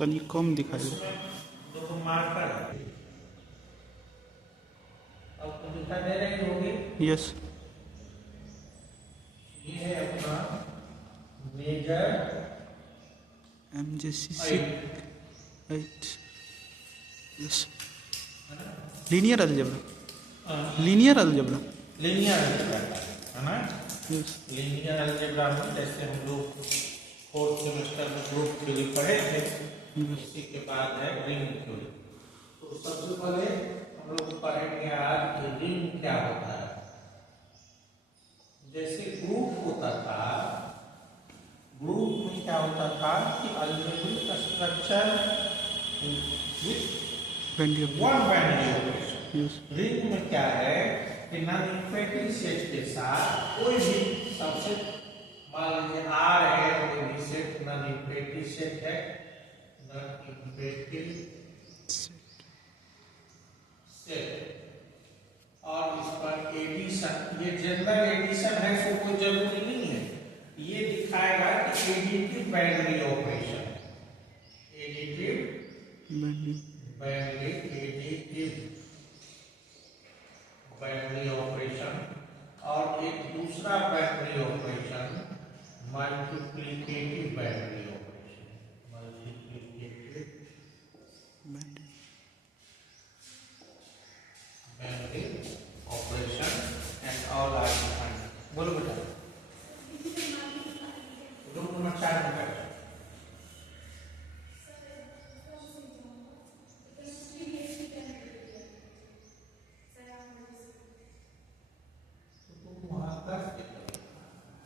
तनी कम दिखाई दे। उसमें दो मार्कर है, आपको दिखाई दे रही होगी। यस, ये है अपना major MJCC 8। Yes, linear algebra, linear algebra. Linear algebra है ना। यस, लीनियर अलजेब्रा में जैसे हम लोग फोर्थ सेमेस्टर में ग्रुप थ्योरी पढ़े थे, इसी के बाद है रिंग थ्योरी। तो सबसे पहले हम लोग पढ़ेंगे आज कि रिंग क्या होता है। जैसे ग्रुप होता था, ग्रुप में क्या होता था कि algebraic structure with one binary operation. Yes, ring में क्या है कि नॉन इन्फिनिटी सेट के साथ कोई भी सबसेट, मान लीजिए R है, कोई भी सेट नॉन इन्फिनिटी सेट है, नॉन इन्फिनिटी सेट, और इस पर एडिशन, ये जनरल एडिशन है, सो कोई जरूरी नहीं है। ये दिखाएगा कि additive binary operation, additive binary operation, और एक दूसरा binary operation multiplicative binary operation, multiplicative binary operation and all are defined. बोलो बेटा, रूम नंबर 4 में बैठो।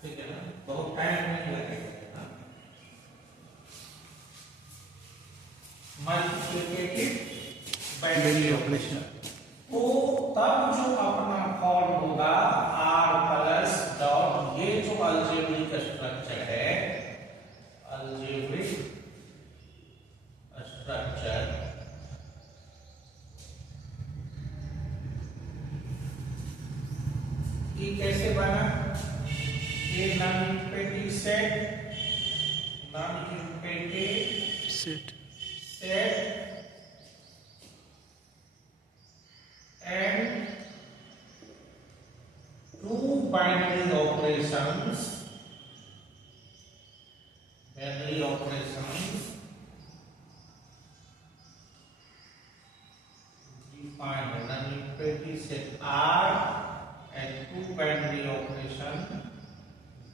ठीक है ना, बहुत टाइम नहीं लगेगा। मल्टीप्लिकेटिव बाइनरी ऑपरेशन, तो तब जो अपना फॉर्म होगा R प्लस डॉट, ये जो अलजेब्रिक स्ट्रक्चर है, अलजेब्रिक स्ट्रक्चर, ये कैसे बना? ये non infinity set, non infinity set and two binary operations, defined an infinity set R and two binary operation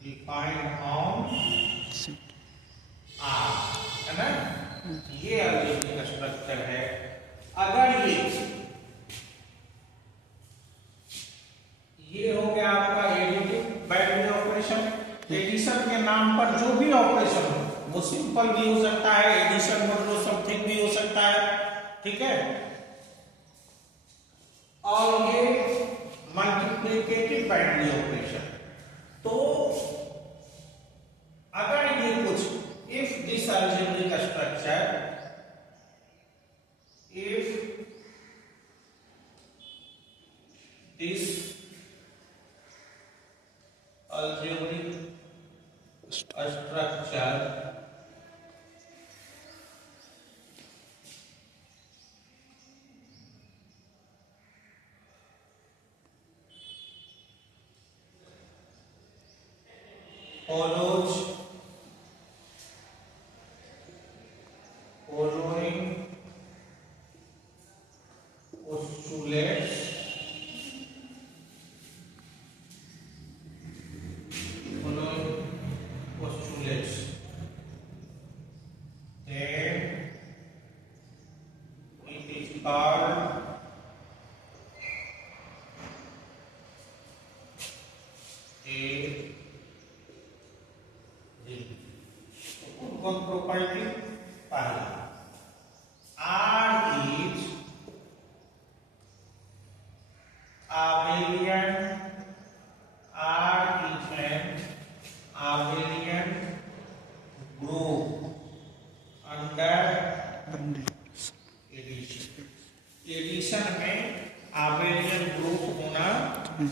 defined on set R, है ना। ये अलजेब्रिक स्ट्रक्चर है। अगर ये हो गया आपका एडिटिव बाइनरी ऑपरेशन। एडिशन के नाम पर जो भी ऑपरेशन हो, वो सिंपल भी हो सकता है, एडिशन मतलब समथिंग भी हो सकता है, ठीक है। और ये मल्टीप्लिकेटिव बाइनरी ऑपरेशन, तो अगर ये कुछ, if this algebraic structure, if this algebraic structure following postulates, property पहला, R is abelian, R is an abelian group under addition. Addition में abelian ग्रुप होना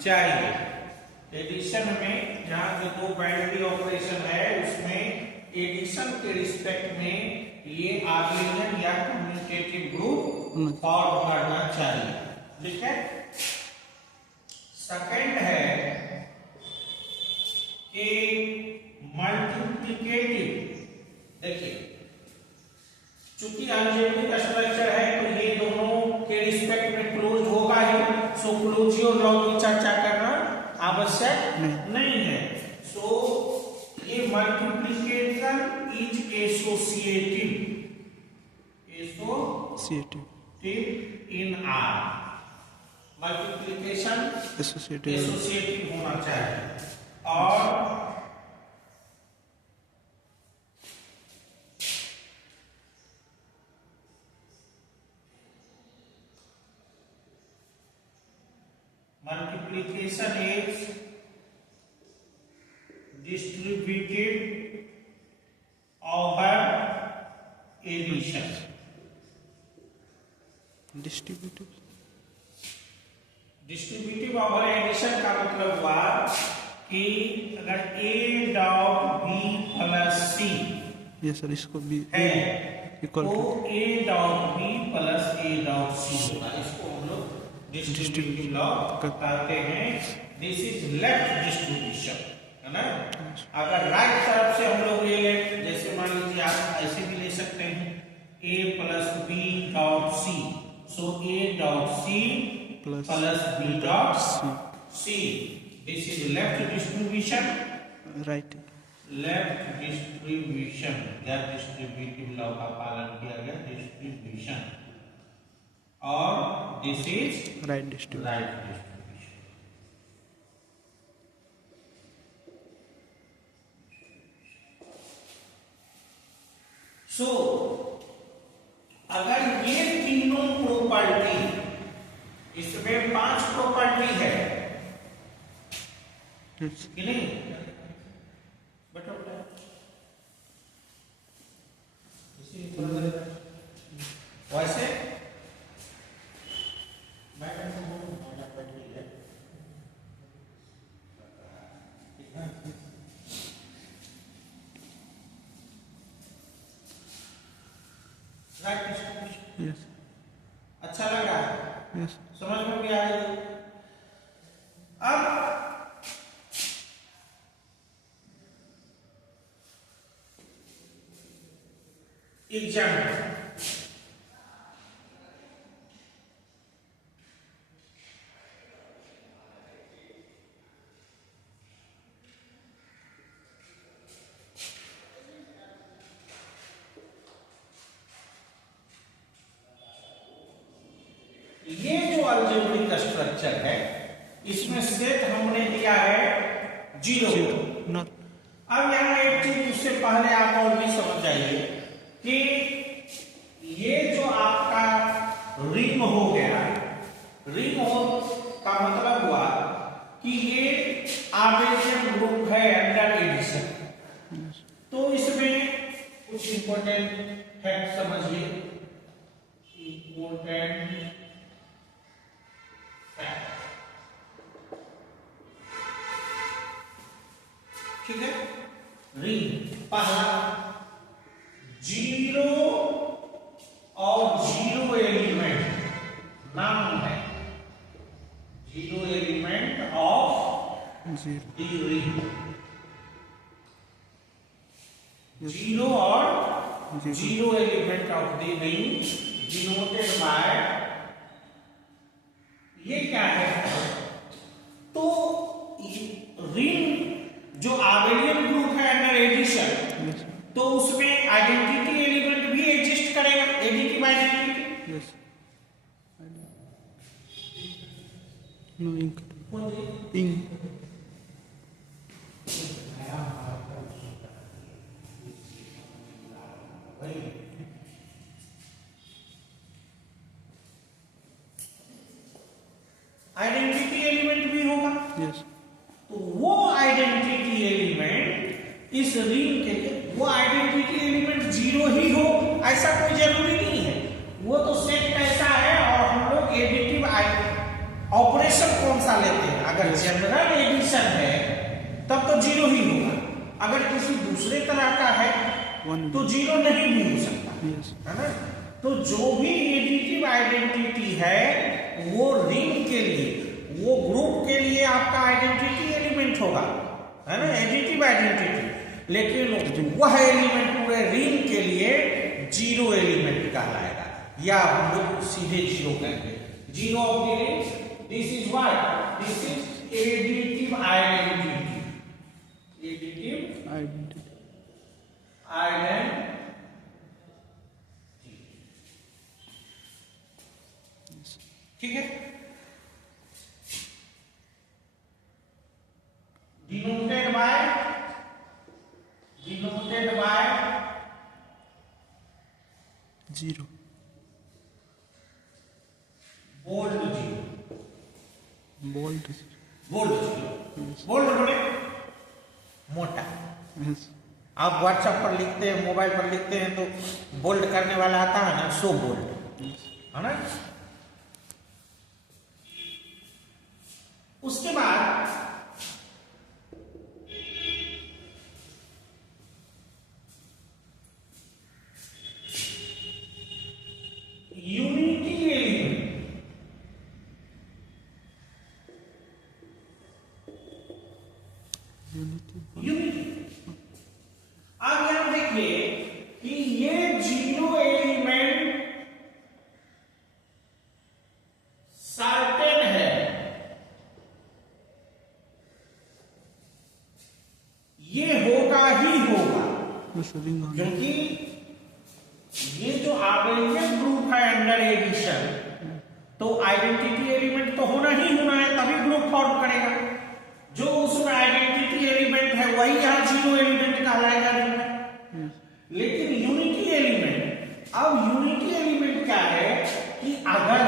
चाहिए। एडिशन में जहां जो दो बाइनरी ऑपरेशन है उसमें एडिशन के रिस्पेक्ट में ये आर्बिट्रेरियन या कम्यूटेटिव ग्रुप फॉर्म करना चाहिए। ठीक है। सेकंड है कि मल्टीप्लिकेटिव, देखिए चूंकि अलजेब्रिक स्ट्रक्चर है तो ये दोनों के रिस्पेक्ट में क्लोज होगा ही, सो क्लोजियर लॉ की चर्चा करना आवश्यक नहीं है। सो ये multiplication is associative in R, multiplication associative होना चाहिए। और multiplication is distributed over addition। Distributive over addition का मतलब हुआ कि अगर a dot b plus c, ये सर इसको भी है इक्वल तो a dot b plus a dot c होगा। इसको हम लोग डिस्ट्रीब्यूटिव लॉ कहते हैं। दिस इज लेफ्ट डिस्ट्रीब्यूशन, है ना। अगर राइट तरफ से हम लोग ले लें, जैसे मान लीजिए आप ऐसे भी ले सकते हैं a plus b dot c, so a dot c plus b dot c। This is left distribution, right left distribution या डिस्ट्रीब्यूटिव लॉ का पालन किया गया डिस्ट्रीब्यूशन, और दिस इज राइट डिस्ट्रीब्यूशन। सो अगर ये तीनों प्रॉपर्टी, इसमें 5 प्रॉपर्टी है कि नहीं, बटरफ्लाई वैसे राइट डिस्ट्रीब्यूशन। यस अच्छा लग रहा है, यस समझ में भी आ रही है। अब एग्जाम्पल, ये जो अलजेब्रिक स्ट्रक्चर है इसमें सेट हमने दिया है 0। नॉट अब यहाँ एक चीज उससे पहले आप और भी समझ जाइए कि ये जो आपका रिंग हो गया, रिंग हो का मतलब हुआ कि ये आर्बिट्रेरियन ग्रुप है अंडर एडिशन। तो इसमें कुछ इंपॉर्टेंट फैक्ट समझिए, इंपॉर्टेंट ठीक है। रिंग पहला 0 और 0 एलिमेंट नाम है, 0 एलिमेंट ऑफ द रिंग, 0 और 0 element of the ring denoted by, ये क्या है, तो रिंग जो आर्बिट्रेरियन ग्रुप है अंडर एडिशन, तो उसमें आइडेंटिटी एलिमेंट भी एग्जिस्ट करेगा, एडिटिव आइडेंटिटी। यस नो इंक इंक आइडेंटिटी एलिमेंट भी होगा। यस तो वो आइडेंटिटी एलिमेंट इस रिंग के लिए, वो आइडेंटिटी एलिमेंट 0 ही हो ऐसा कोई जरूरी नहीं है, वो तो सेट कैसा है और हम लोग एडिटिव ऑपरेशन कौन सा लेते हैं। अगर जनरल एडिशन है तब तो 0 ही होगा, अगर किसी दूसरे तरह का है तो 0 नहीं भी हो सकता। यस है ना। तो जो भी एडिटिव आइडेंटिटी है वो रिंग के लिए, वो ग्रुप के लिए आपका आइडेंटिटी एलिमेंट होगा, है ना, एडिटिव आइडेंटिटी। लेकिन वह एलिमेंट पूरे रिंग के लिए जीरो एलिमेंट कहलाएगा, या हम लोग सीधे जीरो कहेंगे, zero of the ring. This is what, this is additive identity, additive identity identity. ठीक है, denoted by zero bold zero, bold bold zero, bold बोले मोटा। यस आप व्हाट्सएप पर लिखते हैं, मोबाइल पर लिखते हैं तो बोल्ड करने वाला आता है ना, सो बोल्ड, है ना। उसके बाद यूनिटी एलिमेंट, यूनिटी। अब यहां देखिए कि ये जीरो एलिमेंट सर्टेन है, ये होगा ही होगा, क्योंकि ये जो आवेंजर ग्रुप है अंडर एडिशन, तो आइडेंटिटी एलिमेंट तो होना ही होना है, तभी ग्रुप फॉर्म करेगा। जो उसमें आइडेंटिटी एलिमेंट है वही यहां जीरो एलिमेंट कहलाएगा रिंग में। लेकिन यूनिटी एलिमेंट, अब यूनिटी एलिमेंट क्या है कि अगर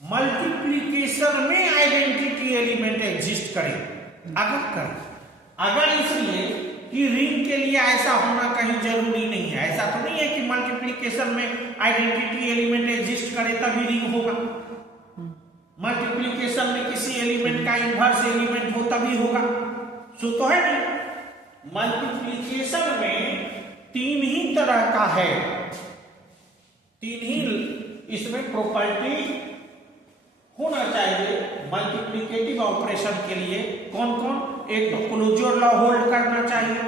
मल्टीप्लिकेशन में आइडेंटिटी एलिमेंट एग्जिस्ट करे, अगर इसलिए कि रिंग के लिए ऐसा होना कहीं जरूरी नहीं है, ऐसा तो नहीं है कि मल्टीप्लिकेशन में आइडेंटिटी एलिमेंट एग्जिस्ट करे तभी रिंग होगा, मल्टीप्लिकेशन में किसी एलिमेंट का इन्वर्स एलिमेंट हो तभी होगा, सो तो है नहीं। मल्टीप्लिकेशन में तीन ही तरह का है, तीन ही इसमें प्रॉपर्टी होना चाहिए मल्टीप्लिकेटिव ऑपरेशन के लिए। कौन कौन? एक तो क्लोजर लॉ होल्ड करना चाहिए,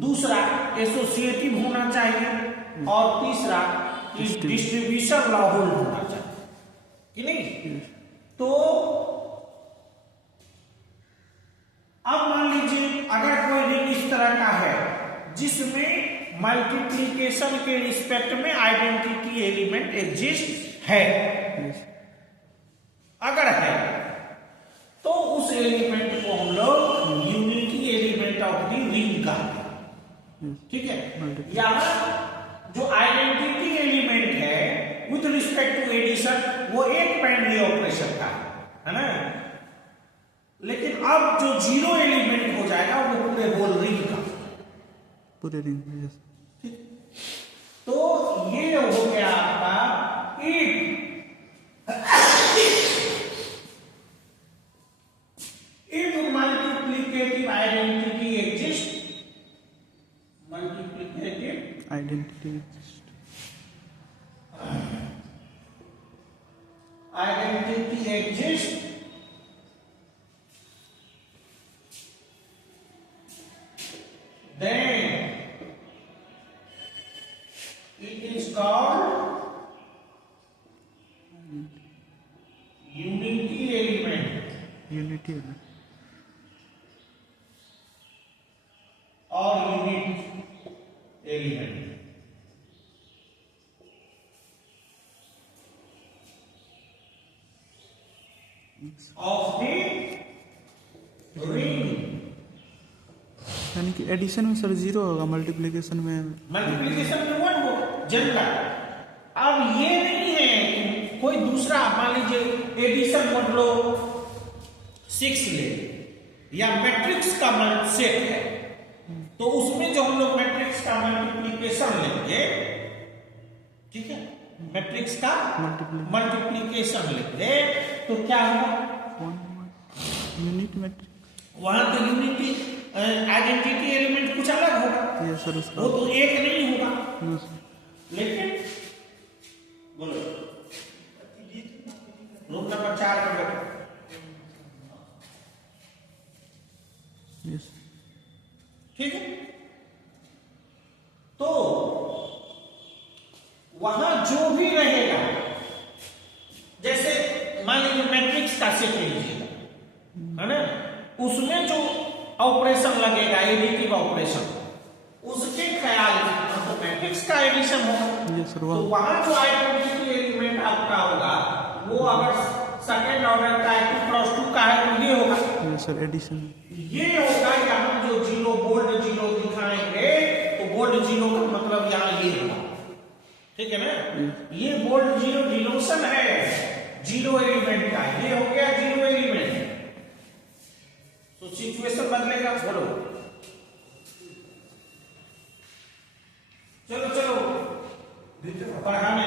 दूसरा एसोसिएटिव होना चाहिए, और तीसरा डिस्ट्रीब्यूशन लॉ होल्ड होना चाहिए, कि नहीं। तो अब मान लीजिए अगर कोई रिंग इस तरह का है जिसमें मल्टीप्लिकेशन के रिस्पेक्ट में आइडेंटिटी एलिमेंट एग्जिस्ट है, अगर है तो उस एलिमेंट को हम लोग unity element of the ring कहते हैं, ठीक है। यहां जो आइडेंटिटी एलिमेंट है विद रिस्पेक्ट टू एडिशन वो एक बाइनरी ऑपरेशन का है ना, लेकिन अब जो जीरो एलिमेंट हो जाएगा वो पूरे होल रिंग का, पूरे रिंग। तो ये हो गया आपका if multiplicative identity exists, multiplicative identity exists, then it is called unity element or unit element. Of the ring. यानी कि एडिशन में सर जीरो होगा, मल्टीप्लिकेशन में वन हो जनरल। अब ये नहीं है कि कोई दूसरा, मान लीजिए एडिशन मॉडलो 6 ले या मैट्रिक्स का सेट है, तो उसमें जो हम लोग मैट्रिक्स का मल्टीप्लिकेशन लेंगे, ठीक है, मैट्रिक्स का मल्टीप्लिकेशन लेंगे तो क्या होगा, यूनिट मैट्रिक्स, वहां तो यूनिटी आइडेंटिटी एलिमेंट कुछ अलग होगा, यस सर उसका वो तो एक नहीं होगा। नो सर लेकिन बोलो रूम नंबर 4 में बैठो। यस ठीक है, तो वहां जो भी रहेगा, जैसे मान लीजिए मैट्रिक्स का सेट लीजिएगा, है ना, उसमें जो ऑपरेशन लगेगा एडिटिव ऑपरेशन, उसके ख्याल में तो मैट्रिक्स का एडिशन होगा। यस सर तो वहाँ वहां जो आइडेंटिटी एलिमेंट आपका होगा वो अगर सेकेंड ऑर्डर का है 2 क्रॉस 2 का है तो ये होगा, यस सर एडिशन ये होगा। यहाँ जो जीरो बोल्ड जीरो दिखाएंगे तो बोल्ड जीरो का मतलब यहाँ ये होगा, ठीक है ना। ये बोल्ड जीरो डिनोशन है जीरो एलिमेंट का, ये हो गया जीरो एलिमेंट। तो सिचुएशन बदलेगा, बोलो चलो चलो पढ़ाने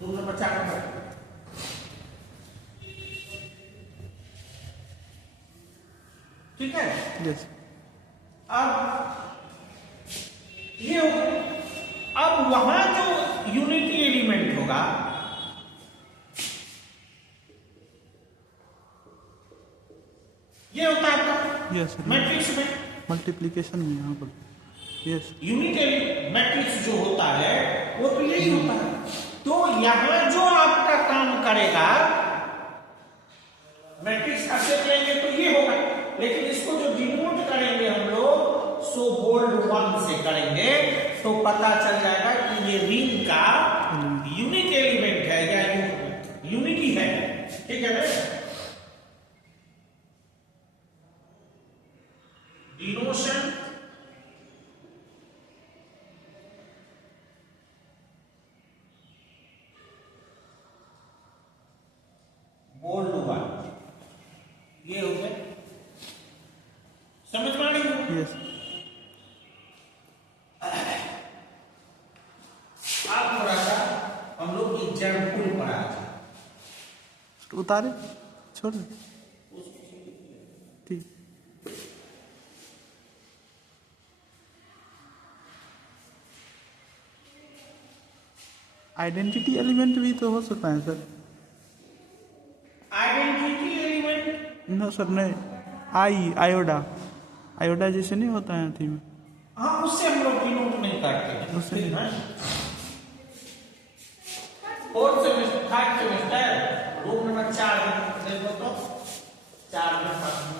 तुमने बच्चा का ठीक है। यस अब ये होगा, अब वहां जो यूनिटी एलिमेंट होगा ये होता है आपका यस सर मैट्रिक्स में मल्टीप्लिकेशन में यहाँ पर यस यूनिट मैट्रिक्स जो होता है वो तो यही होता है। तो यहां जो आपका काम करेगा मैट्रिक्स का सेट लेंगे तो ये होगा, लेकिन इसको जो डिनोट करेंगे हम लोग सो बोल्ड 1 से करेंगे तो पता चल जाएगा कि ये रिंग का यूनिक एलिमेंट है या यूनिटी है, ठीक है ना। डिनोशन बोल्ड 1 ये हो गया, समझ में आ रही है। यस आप थोड़ा सा हम लोग एग्जाम्पल पढ़ा उतारे छोड़ दे ठीक आइडेंटिटी एलिमेंट भी तो हो सकता है sir. Identity element no sir नहीं आयोडा आयोडा जैसे नहीं होता है थी में हाँ उससे हम लोग डिनोट नहीं करते हैं, उससे ठीक है। Fourth semester third semester room number 4 में देखो तो 4 में 5 में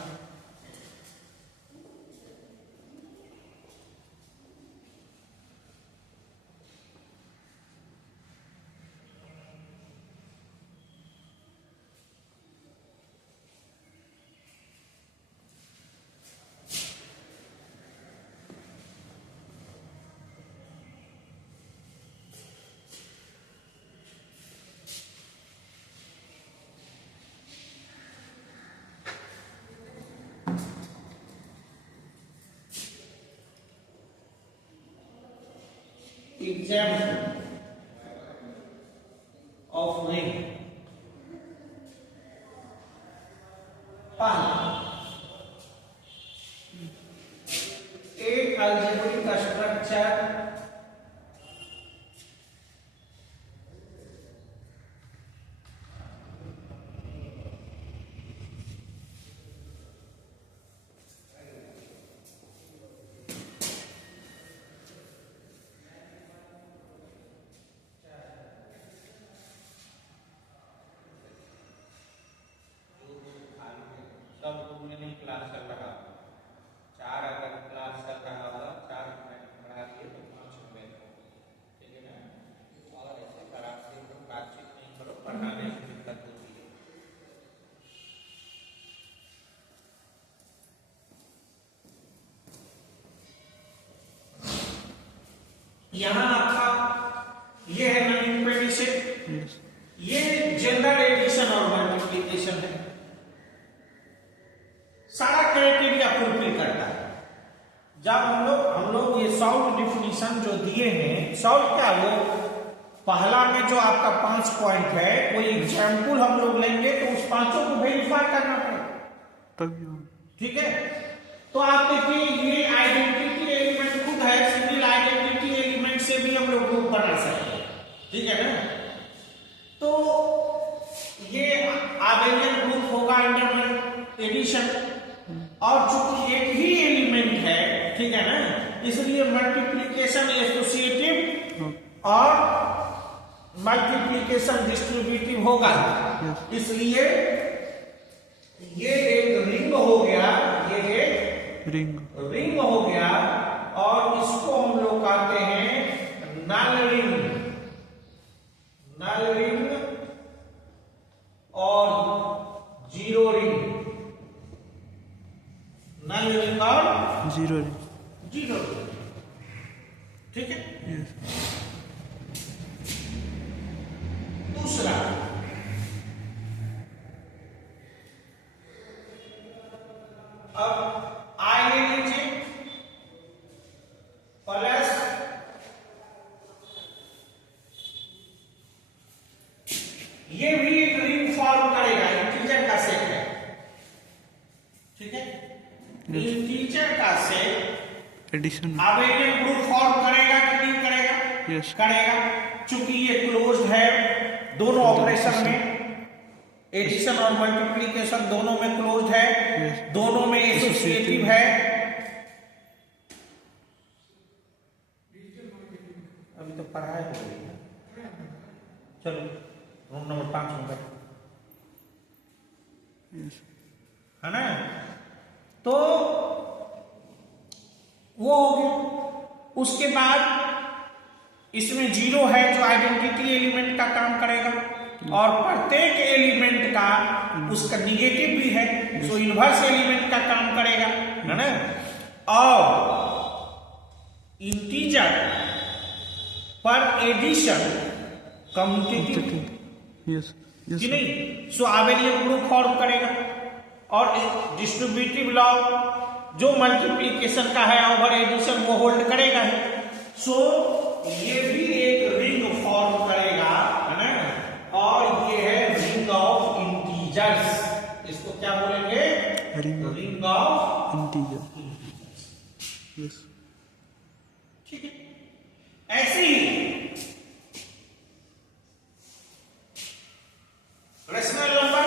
example of ring. एक algebraic structure सब तुमने नहीं क्लास चल रहा, 4 अगर क्लास चल रहा होगा 4 मिनट पढ़ा दिए तो 5 मिनट, ठीक है ना। और ऐसे कराते तो बातचीत नहीं करो, पढ़ाने में दिक्कत होती है। यहाँ आपका ये है मल्टीप्लिकेशन, ये जनरल एडिशन और मल्टीप्लिकेशन है, सारा क्राइटेरिया फुलफिल करता है। जब हम लोग ये सॉल्व डिफिनीशन जो दिए हैं, सॉल्व क्या वो पहला में जो आपका 5 पॉइंट है कोई एग्जाम्पल हम लोग लेंगे तो उस 5 को वेरीफाई करना पड़ेगा, ठीक है। तो तो आप देखिए ये आइडेंटिटी एलिमेंट खुद है, सिंगल आइडेंटिटी एलिमेंट से भी हम लोग ग्रुप बना सकते हैं, ठीक है ना। तो ये आबेलियन ग्रुप होगा अंडर एडिशन, और चूंकि एक ही एलिमेंट है, ठीक है ना, इसलिए मल्टीप्लिकेशन एसोसिएटिव और मल्टीप्लिकेशन डिस्ट्रीब्यूटिव होगा। इसलिए ये एक रिंग हो गया, ये एक रिंग हो गया, और इसको हम लोग कहते हैं नल रिंग और जीरो रिंग, नल रिंग और जीरो रिंग, ठीक है। दूसरा, अब आई ले लीजिए प्लस ये भी एक रिंग फॉर्म करेगा, इंटीजर का सेट है, ठीक है। इंटीजर का सेट एडिशन आबेलियन ग्रुप फॉर्म करेगा कि नहीं करेगा? यस करेगा, चूंकि ये क्लोज्ड है, दोनों ऑपरेशन में एडिशन और मल्टीप्लिकेशन दोनों में क्लोज्ड है, दोनों में एसोसिएटिव है। अभी तो पढ़ाई हो रही है, चलो रूम नंबर 5 में बैठो, है ना। तो वो हो गया। उसके बाद इसमें जीरो है जो आइडेंटिटी एलिमेंट का काम करेगा, और प्रत्येक एलिमेंट का उसका निगेटिव भी है, सो इनवर्स एलिमेंट का काम करेगा, है ना। और इंटीजर पर एडिशन कम्यूटेटिव यस कि नहीं, सो आबेलियन ग्रुप फॉर्म करेगा। और डिस्ट्रीब्यूटिव लॉ जो मल्टीप्लिकेशन का है ओवर एडिशन वो होल्ड करेगा, सो ये भी एक रिंग फॉर्म करेगा, है ना। और ये है रिंग ऑफ इंटीजर्स, इसको क्या बोलेंगे? रिंग ऑफ इंटीजर, यस, ठीक है। ऐसे ही रेशनल नंबर,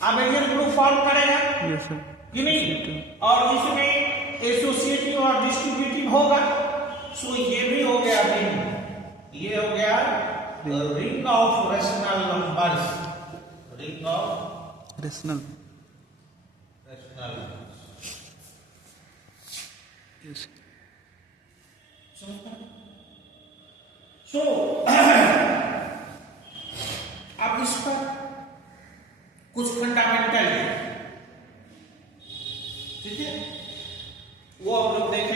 आबेलियन ग्रुप फॉर्म करेगा, यस सर, कि नहीं, और इसमें एसोसिएटिव और डिस्ट्रीब्यूटिव होगा, सो ये भी हो गया रिंग, ये हो गया ring of rational numbers, ring of rational, yes. So अब इस पर कुछ फंडामेंटल है, ठीक है, वो हम लोग देखेंगे।